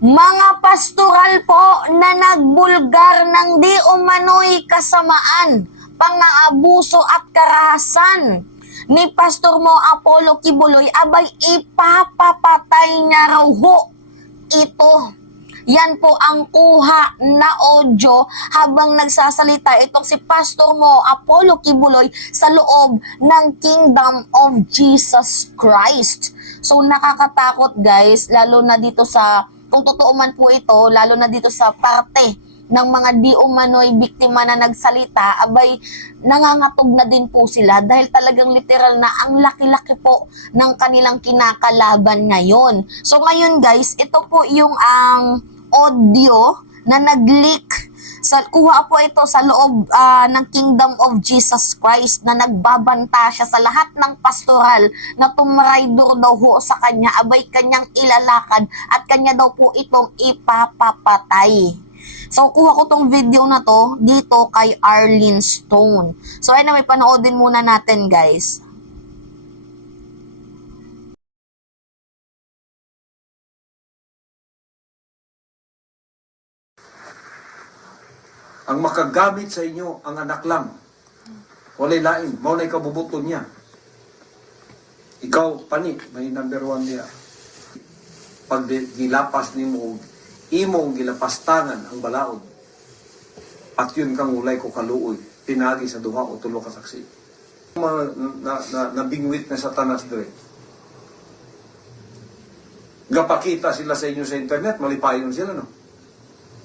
Mga pastoral po na nagbulgar ng di umano'y kasamaan, pang-aabuso at karahasan ni Pastor Mo Apollo Kibuloy, abay ipapapatay niya raw ho ito. Yan po ang kuha na audio habang nagsasalita itong si Pastor Mo Apollo Kibuloy sa loob ng Kingdom of Jesus Christ. So nakakatakot guys, lalo na dito sa, kung totoo man po ito, lalo na dito sa parte ng mga di umano'y biktima na nagsalita, abay nangangatog na din po sila dahil talagang literal na ang laki-laki po ng kanilang kinakalaban ngayon. So ngayon guys, ito po yung ang audio na nag-leak. Kuha po ito sa loob ng Kingdom of Jesus Christ na nagbabanta siya sa lahat ng pastoral na tumraidor daw ho sa kanya, abay kanyang ilalakad at kanya daw po itong ipapapatay. So, kuha ko tong video na to dito kay Arlene Stone. So, anyway, panoodin muna natin, guys. Ang makagamit sa inyo, ang anak lang. Walay lain. Mao na ikabubuton niya. Ikaw, pani, may number 1 niya. Pag gilapas ni mo, imong gilapastangan ang balaod. At yun kang ulay ko kaluoy. Pinagi sa duha o tulo ka saksi. Nabingwit na satanas dire. Gapakita sila sa inyo sa internet, malipayon sila, no?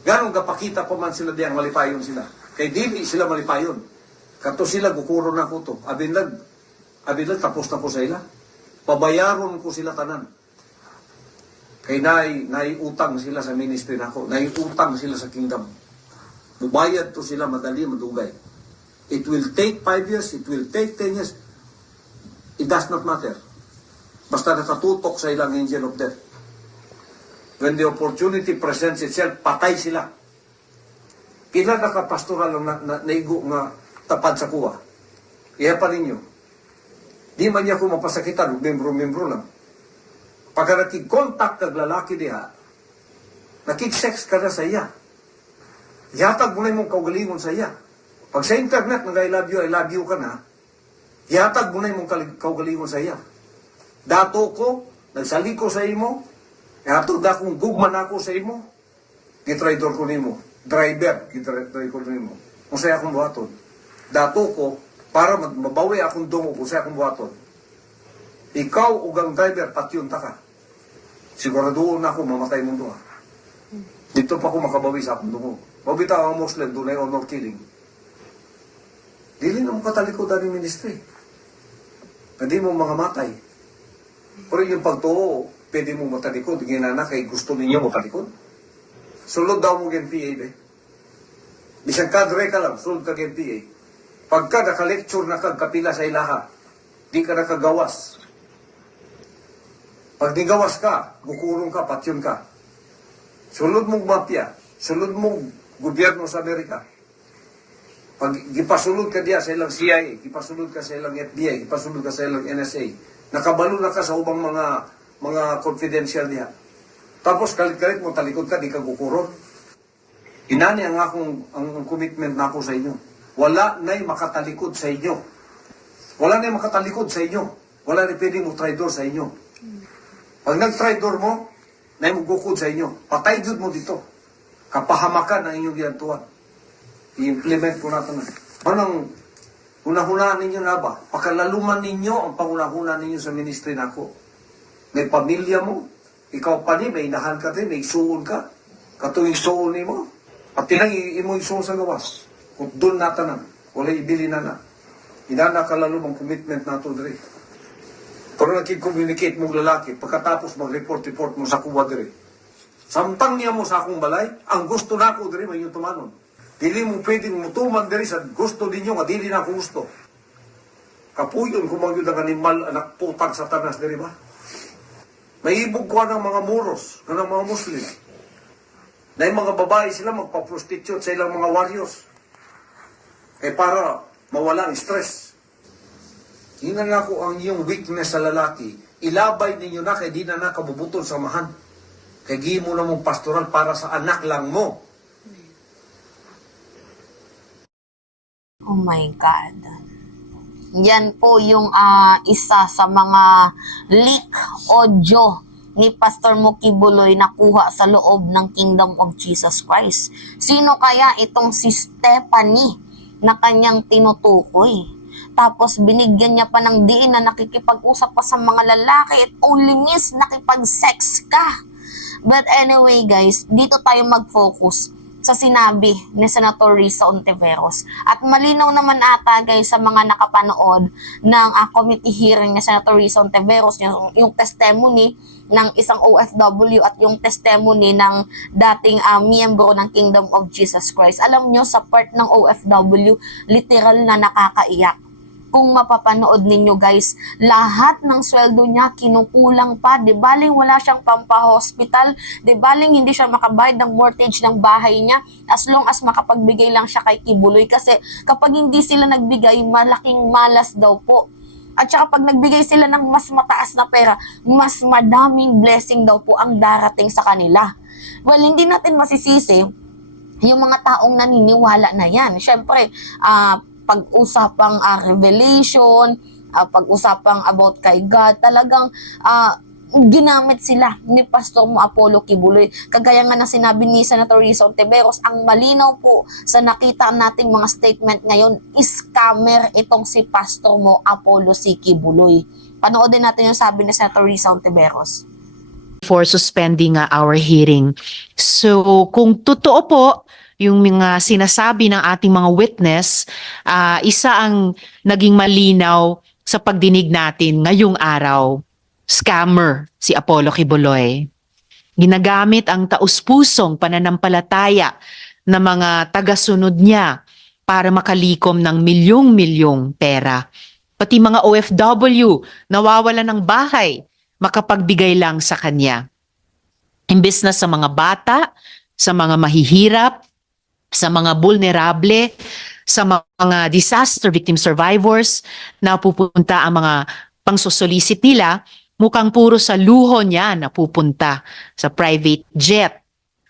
Ganong gapakita pa man sila diyang malipayon sila. Kay dili sila malipayon. Kato sila, gukuro na ko to. Abinlag, tapos na ko sa ila. Pabayaron ko sila tanan. Kay naiutang sila sa ministry nako, naiutang sila sa kingdom. Mubayad to sila madali, madugay. It will take 5 years, it will take 10 years. It does not matter. Basta nakatutok sa ilang angel of death. When the opportunity presents itself, patay sila. Kila nakapastoral na naigo nga tapad sa kuwa. Iya pa ninyo. Di man niya ko mapasakitan, membro-membro lang. Pagka nakig-contact kag lalaki diha, nakig-sex ka na sa iya. Yatag mo na mong kaugalingon sa iya. Pag sa internet, I love you ka na, yatag mo na mong kaugalingon sa iya. Dato ko, nagsaliko sa imo, yatag da kung gugman ako sa imo, gitraidor ko nimo. Driver, gitraidor ko nimo. Kung sa'yo akong buhaton. Dato ko, para mabawi akong dungo kung sa'yo akong buhaton. Ikaw ugang driver, patyon ta ka. Siguraduon na ako, mamatay mong duha. Dito pa ako makabawi sa akong dungo. Mabita ang Muslim, doon ay honor killing. Dili na mo katalikodan ng ministry. Hindi mo mga matay. Pero yung pagtuo, pwede mo matalikod. Ginana kay gusto ninyo matalikod. Sulod daw mo gen PA, be. Bisang kadre ka lang, sulod ka gen PA. Pagka naka-lecture na kagkapila sa ilaha, di ka nakagawas. Pag di gawas ka, bukurong ka, patyon ka. Sulod mong mafia, sulod mong gobyerno sa Amerika. Pag gipasulod ka diya sa ilang CIA, gipasulod ka sa ilang FBI, gipasulod ka sa ilang NSA, nakabalo na ka sa ubang mga confidential diya. Tapos kalit-kalit mo talikod ka, di ka gukuron. Inani ang commitment na ako sa inyo. Wala na'y makatalikod sa inyo. Wala na'y makatalikod sa inyo. Wala na'y pwedeng mo-traidor sa inyo. Pag nag-traidor mo, na'y magukod sa inyo. Patay jud mo dito. Kapahamakan ang inyong giyantuan. I-implement ko natin na. Anong hunahunaan ninyo na ba? Pakalaluman ninyo ang pangunahuna ninyo sa ministry na ako. May pamilya mo, ikaw pa ni, may inahan ka din, may suon ka. Katuwing suon ni mo, pati lang imo suon sa gawas. Kung doon natanan, wala ibili na na. Inana kalalumang commitment nato diri. Pero nakik-communicate mong lalaki, pagkatapos mag-report mo sa kuwa diri. Samtang niya mo sa akong balay, ang gusto na ako diri, may yung tumanon. Dili mo pwedeng mutuman diri sa gusto ninyo, nga dili na ako gusto. Kapuyon kung magyud ang animal, anak putang satanas diri ba? Maibog ko ng mga muros, ng mga Muslim. Na yung mga babae sila magpa-prostitute sa ilang mga warriors. Para mawala ang stress. Hinan ako ang iyong weakness sa lalaki. Ilabay ninyo na kay di na nakabubuton sa mahan. Kay gihimo na mong pastoral para sa anak lang mo. Oh my God. Yan po yung isa sa mga leak audio ni Pastor Moki Buloy na kuha sa loob ng Kingdom of Jesus Christ. Sino kaya itong si Stephanie na kanyang tinutukoy? Tapos binigyan niya pa ng diin na nakikipag-usap pa sa mga lalaki at only miss nakipag-sex ka. But anyway guys, dito tayo mag-focus sa sinabi ni Senator Risa Ontiveros. At malinaw naman ata guys sa mga nakapanood ng committee hearing ni Senator Risa Ontiveros, yung testimony ng isang OFW at yung testimony ng dating miyembro ng Kingdom of Jesus Christ. Alam nyo, sa part ng OFW, literal na nakakaiyak. Kung mapapanood ninyo guys, lahat ng sweldo niya kinukulang pa. Di baling wala siyang pampahospital, di baling hindi siya makabayad ng mortgage ng bahay niya, as long as makapagbigay lang siya kay Kibuloy. Kasi kapag hindi sila nagbigay, malaking malas daw po. At saka pag nagbigay sila ng mas mataas na pera, mas madaming blessing daw po ang darating sa kanila. Well, hindi natin masisisi yung mga taong naniniwala na yan. Siyempre, pag-usapang revelation, pag-usapang about kay God, talagang ginamit sila ni Pastor Mo Apollo Kibuloy. Kagaya nga na sinabi ni Senator Risa Ontiveros, ang malinaw po sa nakita nating mga statement ngayon, scammer itong si Pastor Mo Apollo si Kibuloy. Panoodin natin yung sabi ni Senator Risa Ontiveros. For suspending our hearing. So kung totoo po yung mga sinasabi ng ating mga witness, isa ang naging malinaw sa pagdinig natin ngayong araw. Scammer si Apollo Kibuloy. Ginagamit ang taus-pusong pananampalataya ng mga tagasunod niya para makalikom ng milyong-milyong pera. Pati mga OFW nawawalan ng bahay, makapagbigay lang sa kanya. Imbes na sa mga bata, sa mga mahihirap, sa mga vulnerable, sa mga disaster victim survivors na pupunta ang mga pangsosolicit nila, mukhang puro sa luho niya na pupunta sa private jet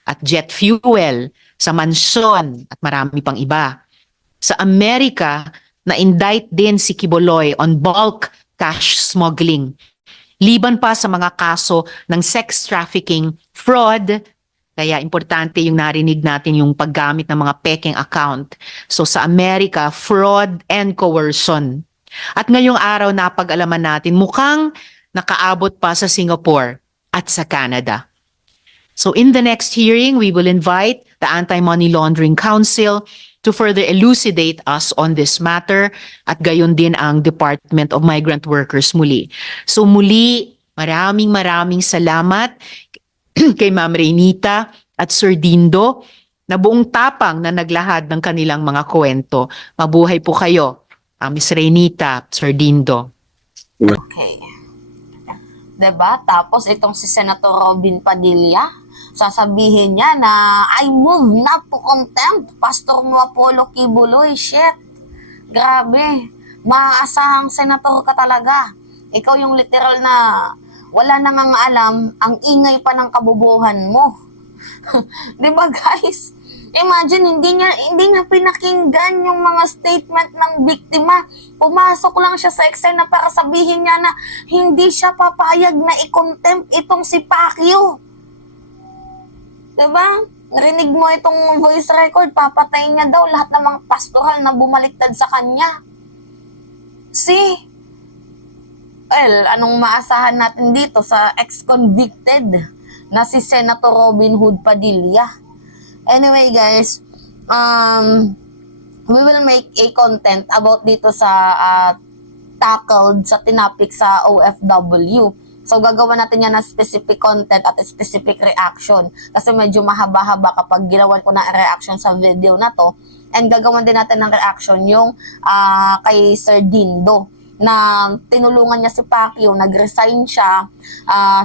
at jet fuel, sa mansyon at marami pang iba. Sa Amerika, na-indict din si Kibuloy on bulk cash smuggling. Liban pa sa mga kaso ng sex trafficking, fraud. Kaya importante yung narinig natin yung paggamit ng mga peking account. So sa Amerika, fraud and coercion. At ngayong araw napag-alaman natin, mukhang nakaabot pa sa Singapore at sa Canada. So in the next hearing, we will invite the Anti-Money Laundering Council to further elucidate us on this matter at gayon din ang Department of Migrant Workers muli. So muli, maraming salamat kay Ma'am Reynita at Sir Dindo na buong tapang na naglahad ng kanilang mga kwento. Mabuhay po kayo, Miss Reynita at Sir Dindo. Okay. Diba? Tapos itong si Senator Robin Padilla, sasabihin niya na I move not to contempt Pastor Mo Apollo Kibuloy. Shit. Grabe. Maaasahang senator ka talaga. Ikaw yung literal na wala na nga alam, ang ingay pa ng kabubuhan mo. 'Di ba guys? Imagine, hindi niya pinakinggan yung mga statement ng biktima. Pumasok lang siya sa eksena para sabihin niya na hindi siya papayag na i-contempt itong si Pacquiao. 'Di ba? Narinig mo itong voice record, papatayin niya daw lahat ng mga pastoral na bumaliktad sa kanya. Well, anong maasahan natin dito sa ex-convicted na si Senator Robin Hood Padilla? Anyway guys, we will make a content about dito sa tackled sa tinapik sa OFW. So gagawa natin yan ng specific content at specific reaction kasi medyo mahaba-haba kapag ginawan ko na reaction sa video na to. And gagawan din natin ng reaction yung kay Sir Dindo na tinulungan niya si Pacquiao, nag-resign siya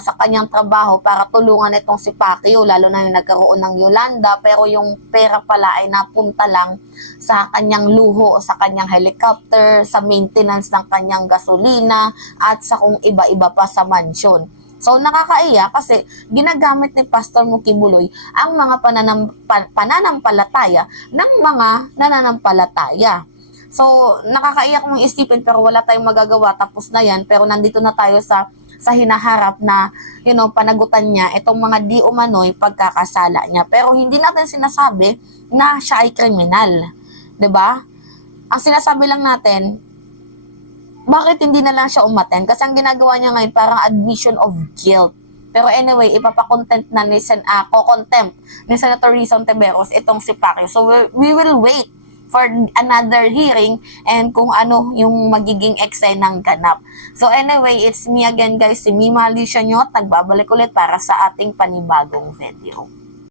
sa kanyang trabaho para tulungan itong si Pacquiao, lalo na yung nagkaroon ng Yolanda, pero yung pera pala ay napunta lang sa kanyang luho, sa kanyang helicopter, sa maintenance ng kanyang gasolina, at sa kung iba-iba pa sa mansyon. So, nakakaiyak kasi ginagamit ni Pastor Mo Kibuloy ang mga pananampalataya ng mga nananampalataya. So, nakakaiyak mong isipin pero wala tayong magagawa, tapos na yan, pero nandito na tayo sa hinaharap na, panagutan niya itong mga di umano'y pagkakasala niya. Pero hindi natin sinasabi na siya ay kriminal. 'Di ba? Ang sinasabi lang natin, bakit hindi na lang siya umattend? Kasi ang ginagawa niya ngayon parang admission of guilt. Pero anyway, ipapakontempt na ko-contempt ni Senator Rizon Tiveros itong si Pacquiao. So we will wait for another hearing and kung ano yung magiging eksenang ganap. So anyway, it's me again guys, si Mima Alicia Nyot, nagbabalik ulit para sa ating panibagong video.